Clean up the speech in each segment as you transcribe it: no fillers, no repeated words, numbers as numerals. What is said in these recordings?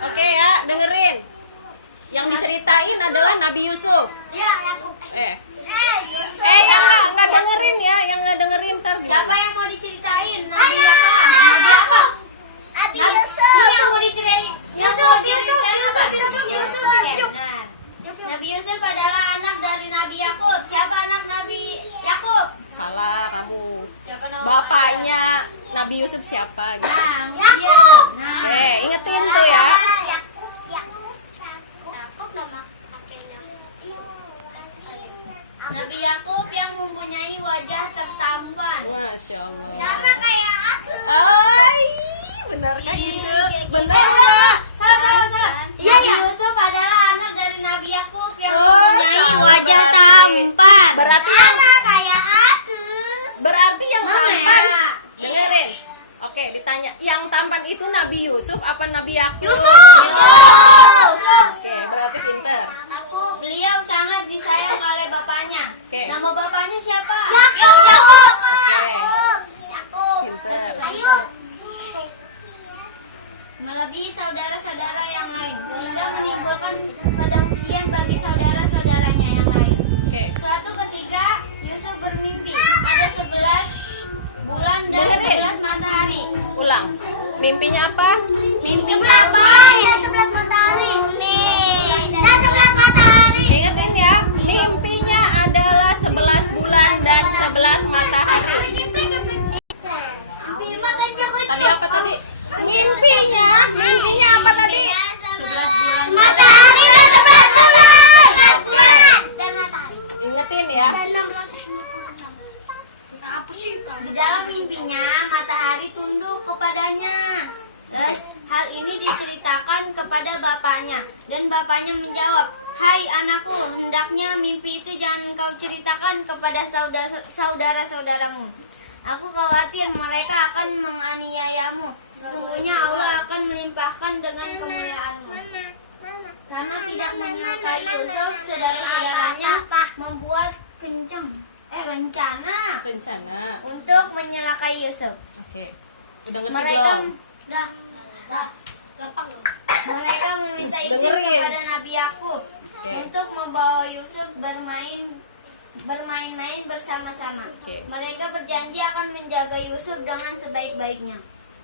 Oke ya, dengerin. Yang diceritain adalah Nabi Yusuf. Ya, aku. Yang nggak dengerin ya, yang nggak dengerin ntar. Siapa yang mau diceritain? Nabi apa? Nabi apa? Nabi Yusuf. Yang mau diceritain? Yusuf. Nabi Yusuf adalah anak dari Nabi Yakub. Siapa anak Nabi Yakub? Salah kamu. Siapa nama Bapaknya Nabi Yusuf siapa? Gitu. Nah, Yakub. Nah, Ingetin tuh ya. Yakub nama kakeknya. Nabi Yakub yang mempunyai wajah tertampan. Masya Allah. Sama kayak aku. Ay, benar kan Ih, gitu? kayak Benar gitu. nggak? Salah. Iya, Nabi iya. Yusuf adalah anak dari Nabi Yakub yang Oh, mempunyai sama wajah berarti. tampan. Berarti yang Sama kayak aku. berarti yang Mana tampan. ya? Dengerin. Oke, ditanya. Yang tampan itu Nabi Yusuf apa Nabi Yakub? Yusuf. Oke, berarti pinter. Beliau sangat disayang oleh bapaknya. Oke. Nama bapaknya siapa? Yakub. Pinter. Ayo. Melebihi saudara-saudara yang lain, sehingga menimbulkan kedengkian bagi saudara-saudaranya yang lain. Oke. Suatu ketika Yusuf bermimpi ada 11 bulan dan Dengerin. 11 matahari. Ulang. Mimpinya apa? Mimpi 11 bulan dan 11 matahari. Dan 11 matahari. Ingetin ya. Mimpinya adalah 11 bulan dan 11 matahari. Tadi apa tadi? Mimpinya apa tadi? 11 bulan. Matahari dan 11 bulan. Dan matahari. Ingetin ya. Dan 666. Apa sih? Di dalam mimpinya matahari tunduk kepadanya. Terus hal ini diceritakan kepada bapaknya dan bapaknya menjawab, "Hai anakku, hendaknya mimpi itu jangan engkau ceritakan kepada saudara-saudaramu. Aku khawatir mereka akan menganiayamu. Sesungguhnya Allah akan melimpahkan dengan kemuliaanmu." Karena tidak menyukai Yusuf, saudara-saudaranya membuat rencana Rencana. untuk menyelakai Yusuf. Oke. Udah ngerti Mereka belum? Dah. Gampang. mereka meminta izin Dengerin. kepada Nabi Yakub Oke. untuk membawa Yusuf bermain-main bersama-sama. Oke. Mereka berjanji akan menjaga Yusuf dengan sebaik-baiknya.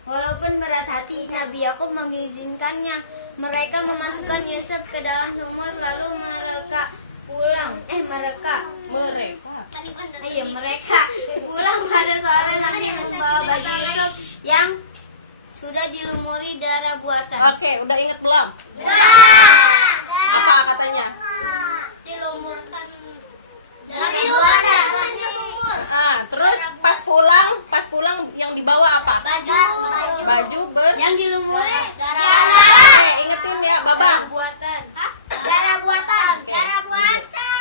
Walaupun berat hati, Nabi Yakub mengizinkannya. Mereka memasukkan Yusuf ke dalam sumur lalu mereka pulang pada sore sambil membawa baju Yusuf yang sudah dilumuri darah buatan. Oke, udah inget belum? Dah. Apa katanya? Dilumurkan dari wadah. Terus pas pulang yang dibawa apa? Baju Yang dilumuri Oke, ingetin ya, Baba. buatan. darah buatan.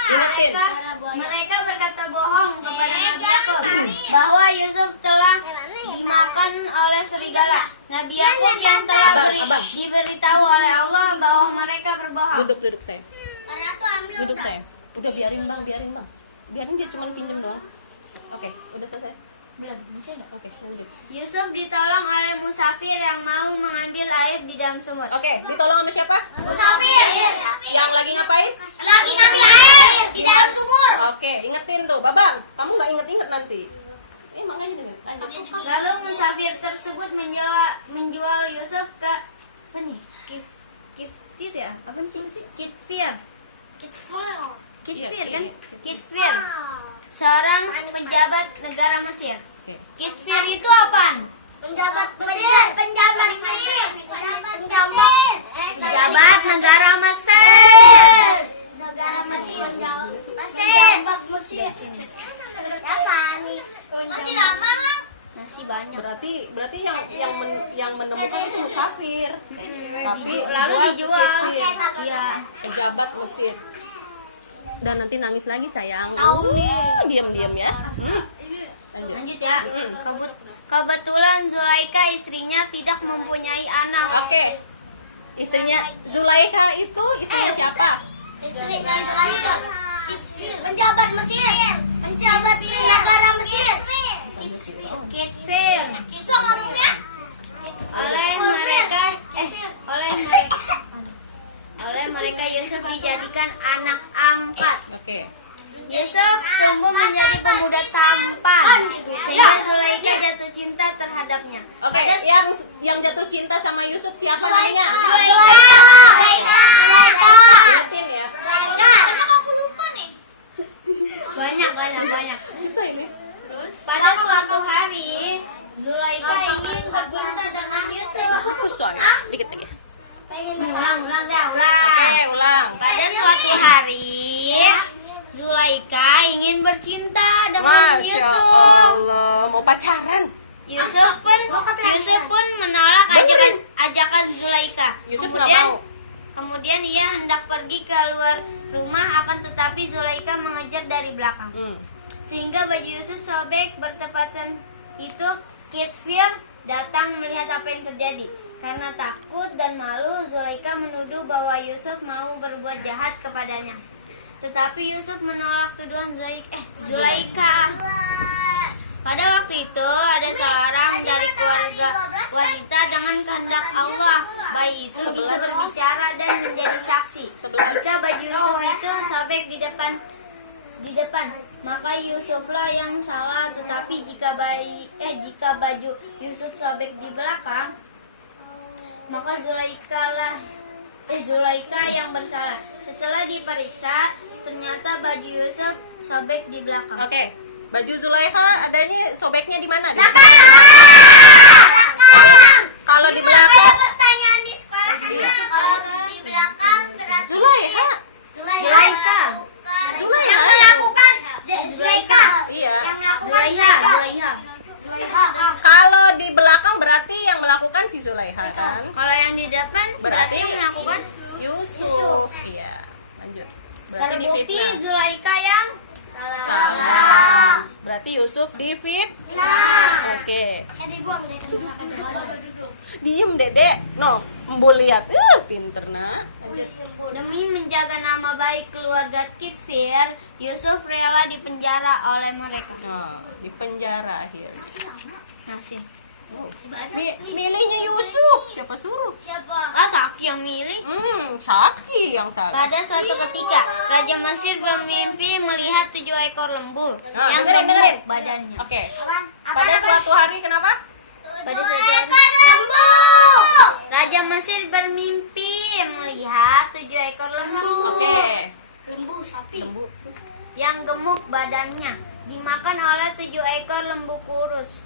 Ingetin. Mereka berkata bohong kepada Nabi Yakub bahwa Yusuf telah dimakan oleh serigala. Nabi Yakub yang telah Abang. diberitahu oleh Allah bahwa mereka berbohong. Duduk sayang. Duduk sayang. Udah biarin bang. Biarin dia cuma pinjem doang. Oke, udah selesai. Belum, bisa enggak? Oke, lanjut. Yusuf ditolong oleh musafir yang mau mengambil air di dalam sumur. Oke, ditolong sama siapa? Musafir. Yang lagi ngapain? Lagi ngambil air di dalam sumur. Oke, ingetin tuh, Babang. Kamu nggak inget nanti. Makanya nih, lanjut. Lalu musafir tersebut menjual Yusuf ke apa nih? Kifir ya? Apa sih? Kitfir kan? Kitfir. Seorang pejabat negara Mesir. Oke. Kitfir itu apaan? Penjabat Mesir. Penjabat Mesir. Pejabat negara Mesir. Negara Mesir. Penjabat Mesir. Apa nih? Masih lama lah. Masih banyak. Berarti yang menemukan itu musafir. Tapi Lalu dijual. Kitfir. Iya. Pejabat Mesir. Dan nanti nangis lagi sayang. Tahu nih. Diam ya. Lanjut. Lanjut ya. Kebetulan Zulaika istrinya tidak mempunyai anak. Oke. Istrinya Zulaikha itu istrinya siapa? Penjabat Mesir. Penjabat negara Mesir. Kitfir. Kisah kamu ya? Oleh mereka Yusuf siapa namanya? Ingetin ya. Aku lupa nih. Banyak. Susah ini. Terus pada suatu hari Zulaikha ingin bercinta dengan Yusuf. Susah ya. Dikit lagi. Ulang. Oke, ulang. Pada suatu hari Zulaikha ingin bercinta dengan Masya Yusuf. Allah, mau pacaran. Yusuf pun menolak ajakan Zulaikha. Yusuf nggak mau. Kemudian ia hendak pergi keluar rumah, akan tetapi Zulaikha mengejar dari belakang. Sehingga baju Yusuf sobek. Bertepatan itu Kitfir datang melihat apa yang terjadi. Karena takut dan malu, Zulaikha menuduh bahwa Yusuf mau berbuat jahat kepadanya. Tetapi Yusuf menolak tuduhan Zulaikha. Pada waktu itu ada seorang dari keluarga wanita dengan kehendak Allah. Bayi itu bisa berbicara dan menjadi saksi. Jika baju Yusuf itu sobek di depan, maka Yusuflah yang salah. Tetapi jika baju Yusuf sobek di belakang, maka Zulaikha yang bersalah. Setelah diperiksa, ternyata baju Yusuf sobek di belakang. Oke, baju Zulaikha adanya sobeknya di mana? Kalau di belakang, Pertanyaan di sekolah. Di belakang berarti Zulaikha. Zulaikha. Yang melakukan Zulaikha. Iya. Zulaiha. Kalau di belakang berarti yang melakukan si Zulaikha kan? Kalau yang di depan berarti yang melakukan Yusuf. Iya. Lanjut. Berarti terbukti difitnah. Zulaikha yang Salah. Berarti Yusuf difitnah. Oke. Dibuang deh. Diem Dedek. No, Embu lihat. Pinter nak. demi menjaga nama baik keluarga Kitfir, Yusuf rela dipenjara oleh mereka. Nah, di penjara akhirnya. Masih. Milihnya Yusuf. Siapa suruh? Saki yang milih. Saki yang salah. Pada suatu ketika, Raja Mesir bermimpi melihat 7 ekor lembu yang dengerin. gemuk badannya. Oke. Pada suatu hari kenapa? Pada suatu hari, Raja Mesir bermimpi melihat 7 ekor lembu Oke. Lembu sapi. Lembu. yang gemuk badannya dimakan oleh 7 ekor lembu kurus.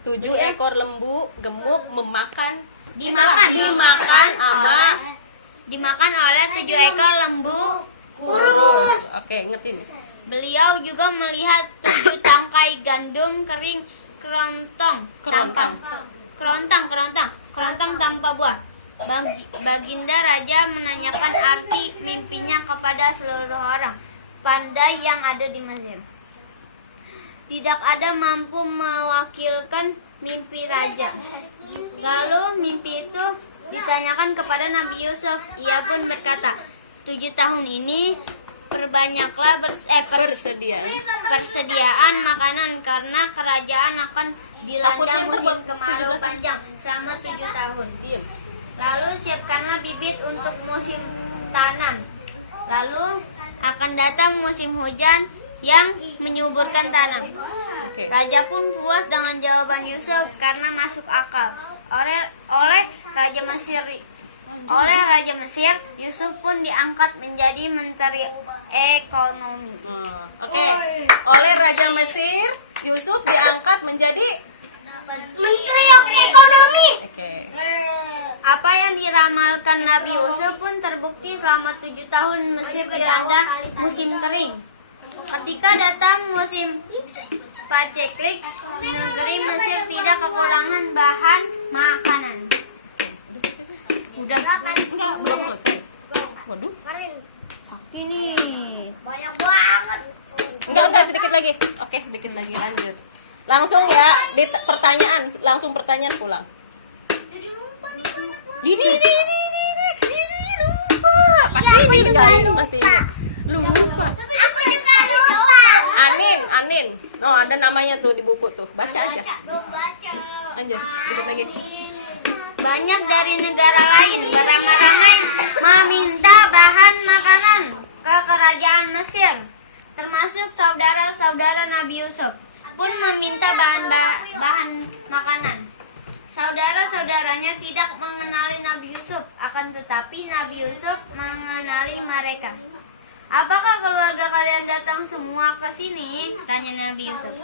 7 ekor lembu gemuk Dimakan oleh 7 ekor lembu kurus. Oke, ingetin. Beliau juga melihat 7 tangkai gandum kering kerontang tanpa buah. Baginda Raja menanyakan arti mimpinya kepada seluruh orang pandai yang ada di Mesir. Tidak ada mampu mewakilkan mimpi raja. Lalu mimpi itu ditanyakan kepada Nabi Yusuf. Ia pun berkata, 7 tahun ini perbanyaklah persediaan makanan karena kerajaan akan dilanda musim kemarau panjang selama 7 tahun. Lalu siapkanlah bibit untuk musim tanam. Lalu akan datang musim hujan yang menyuburkan tanam. Raja pun puas dengan jawaban Yusuf karena masuk akal. Oleh Raja Mesir, Yusuf pun diangkat menjadi menteri ekonomi. Oleh Raja Mesir, Yusuf diangkat menjadi Menteri Ekonomi. Apa yang diramalkan Nabi Yusuf pun terbukti selama 7 tahun Mesir dilanda musim kering. Ketika datang musim paceklik, negeri Mesir tidak kekurangan bahan makanan. Udah belum selesai. Waduh. ini. Banyak banget. Enggak, sedikit lagi. Oke, sedikit lagi lanjut. Langsung ya, langsung pertanyaan pulang. Jadi lupa nih banyak banget. Ini lupa. Pasti lupa. Tapi aku juga lupa. Anin. No, ada namanya tuh di buku tuh. Baca aja. Belum baca. Lanjut, dikit lagi. Banyak dari negara lain beramai-ramai meminta bahan makanan ke kerajaan Mesir, termasuk saudara-saudara Nabi Yusuf pun meminta bahan makanan. Saudara-saudaranya tidak mengenal Tetapi Nabi Yusuf mengenali mereka. Apakah keluarga kalian datang semua ke sini? Tanya Nabi Yusuf.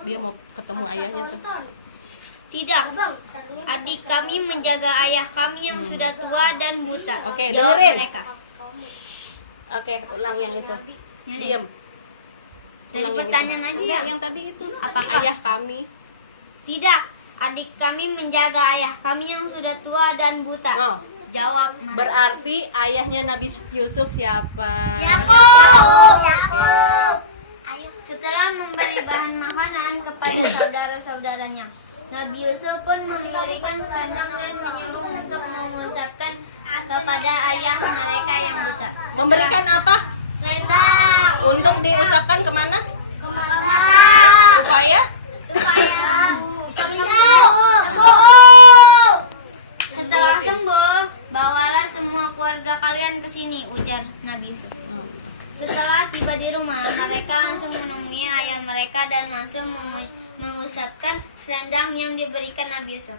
Dia mau ketemu ayahnya tuh. Tidak. Adik kami menjaga ayah kami yang sudah tua dan buta. Oke, Jawab dengerin. mereka. Oke, ulang yang itu. Diam. Dari Ulang yang pertanyaan itu. aja Iya, ya. yang tadi itu. Apakah? Ayah kami. Tidak. Adik kami menjaga ayah kami yang sudah tua dan buta. Oh, Jawab mereka. berarti ayahnya Nabi Yusuf siapa? Setelah memberi bahan makanan kepada saudara-saudaranya, Nabi Yusuf pun memberikan selendang dan menyuruh untuk mengusapkan kepada ayah mereka yang buta. Memberikan apa? Selendang. Untuk diusapkan kemana? Kemana? Supaya Setelah sembuh, bawalah semua keluarga kalian ke sini, ujar Nabi Yusuf. Setelah tiba di rumah, mereka langsung menemui ayah mereka dan langsung mengusapkan selendang yang diberikan Nabi Yusuf.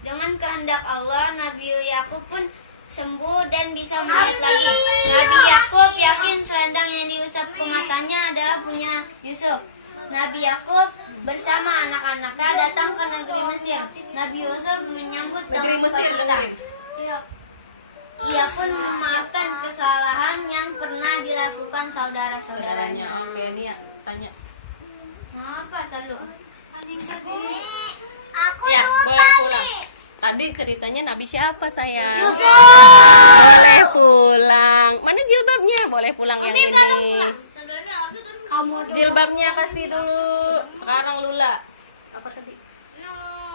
Dengan kehendak Allah, Nabi Yakub pun sembuh dan bisa melihat lagi. Nabi Yakub yakin selendang yang diusap ke matanya adalah punya Yusuf. Nabi Yakub bersama anak-anaknya datang ke negeri Mesir. Nabi Yusuf menyambut dengan negeri Mesir sukacita. dengerin. Ia pun memaafkan kesalahan yang pernah dilakukan saudara-saudaranya. Saudaranya. Oke, Nia tanya. Apa tadi? Aku Ya, lupa boleh pulang. nih. Tadi ceritanya Nabi siapa sayang? Yusuf. Boleh pulang. Mana jilbabnya? Boleh pulang yang ini. Kamu Jilbabnya kasih dulu. Sekarang Lula. Apa tadi?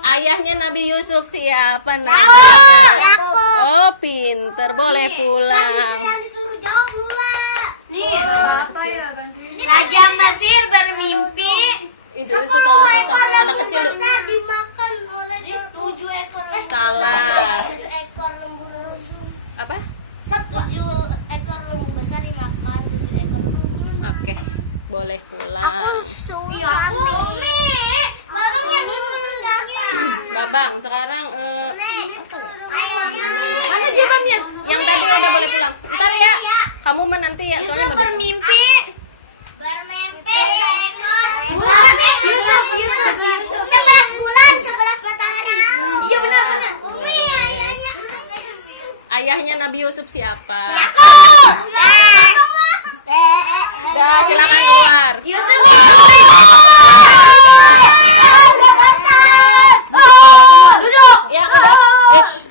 Ayahnya Nabi Yusuf siapa? Yakub. Oh, pinter. Boleh pulang. Yang disuruh jawab Lula. Nih, apa ya? Raja Mesir bermimpi. Itu 10 bagus. ekor Anak lembu kecil. besar dimakan oleh 7 ekor lembu. Salah. 7 ekor lembu. Apa? 7 ekor lembu besar dimakan 7 ekor lembu. Oke. Boleh pulang. suka Babang, sekarang Nek. mana jilbabnya? Yang tadi udah boleh pulang. Ntar ya. Kamu mah nanti ya. Yusuf Soalnya bagus. bermimpi. Bermimpi seekor Bukan, Yusuf. 11 bulan 11 matahari. Iya benar. Umi ayahnya. Ayahnya Nabi Yusuf siapa? Yakub. Udah, silakan keluar. Yusuf duduk. Ya, udah.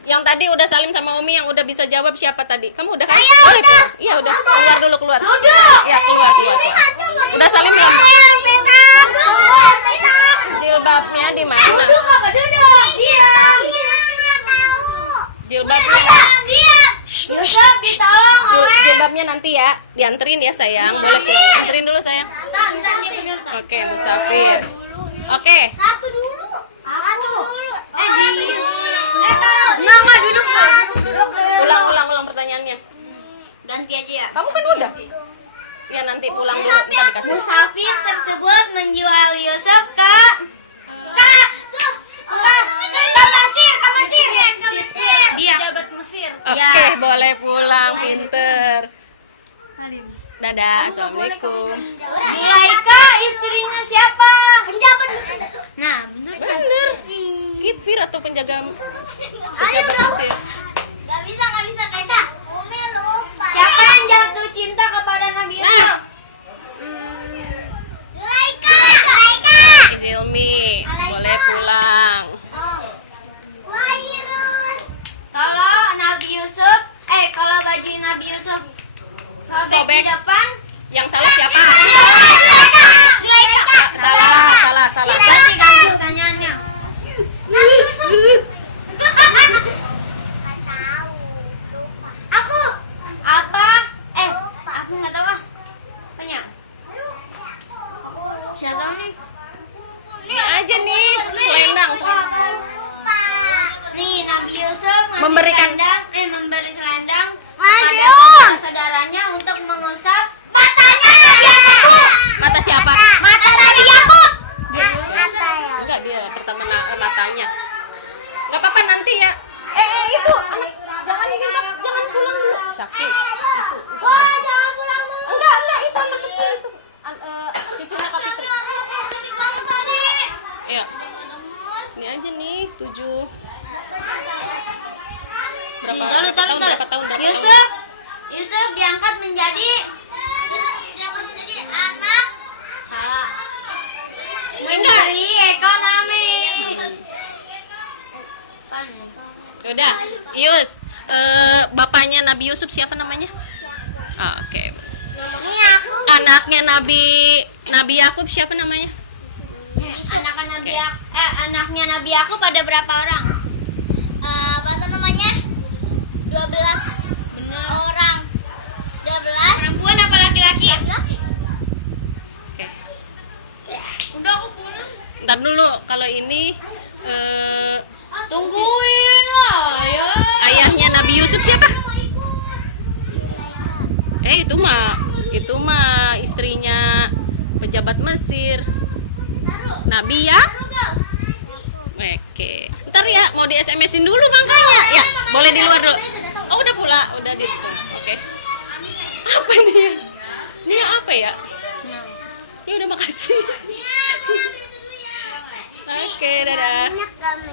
Yang tadi udah salim sama Umi, yang udah bisa jawab siapa tadi? Kamu udah kan? Boleh pulang. Iya, udah. Keluar dulu, keluar. Ya, keluar. Udah salim belum? Jilbabnya di mana? Duduk apa duduk? Diam. Jilbabnya. Yusuf ditolong oleh. Jilbabnya nanti ya, dianterin ya sayang. Boleh anterin dulu sayang. Bentar, dia bener kan? Oke, musafir. Oke. Satu dulu. Enggak duduk. Ulang pertanyaannya. Ganti aja ya. Kamu kan udah. Ya nanti pulang dulu, ntar dikasih. Musafir tersebut menjual Yusuf ke Mesir. Dia jabat Mesir. Oke, boleh pulang, pinter. Dadah, assalamualaikum. Zulaikha istrinya siapa? Penjabat Mesir. Nah, bener kan? Bener. Kitfir atau penjaga Ayo pejabat dong. Mesir. Gak bisa kaita. Umi lupa. Siapa yang jatuh cinta kepada Nabi Yusuf? Zulaikha. Jilmi, boleh pulang. Wairun. Kalau baju Nabi Yusuf robek di Sobek. depan, Yang salah siapa? Zulaikha. Salah. Ganti pertanyaannya. Aku. Apa? Aku nggak tahu ah. Apanya? Siapa tahu nih? Ini aja nih, selendang. Nih Nabi Yusuf Memberi selendang Ayo. pada saudaranya untuk mengusap Matanya Nabi Yakub. Mata siapa? Mata Nabi Yakub. Enggak, dia pertama matanya. Enggak apa-apa nanti ya. Itu anak jangan gitu. berapa tahun? Yusuf diangkat menjadi anak. salah. Menteri Ekonomi. Udah, Yus. Bapaknya Nabi Yusuf siapa namanya? Oke. Namanya aku. Anaknya Nabi Yakub siapa namanya? Anaknya Nabi Yakub ada berapa orang? Apa tuh namanya? 12 orang. 12 Perempuan apa laki-laki? laki. Oke. Udah aku pulang. Ntar dulu, kalau ini Tungguin lah ya. ayahnya Nabi Yusuf siapa? Itu mah istrinya pejabat Mesir. Nabi ya? Oke. Ntar ya mau di SMS-in dulu makanya. Ya, boleh di luar dulu. Oh, udah pula, udah di. Oke. Apa nih? Ini apa ya? Ya udah makasih. Oke, dadah. Enak gak, Mi?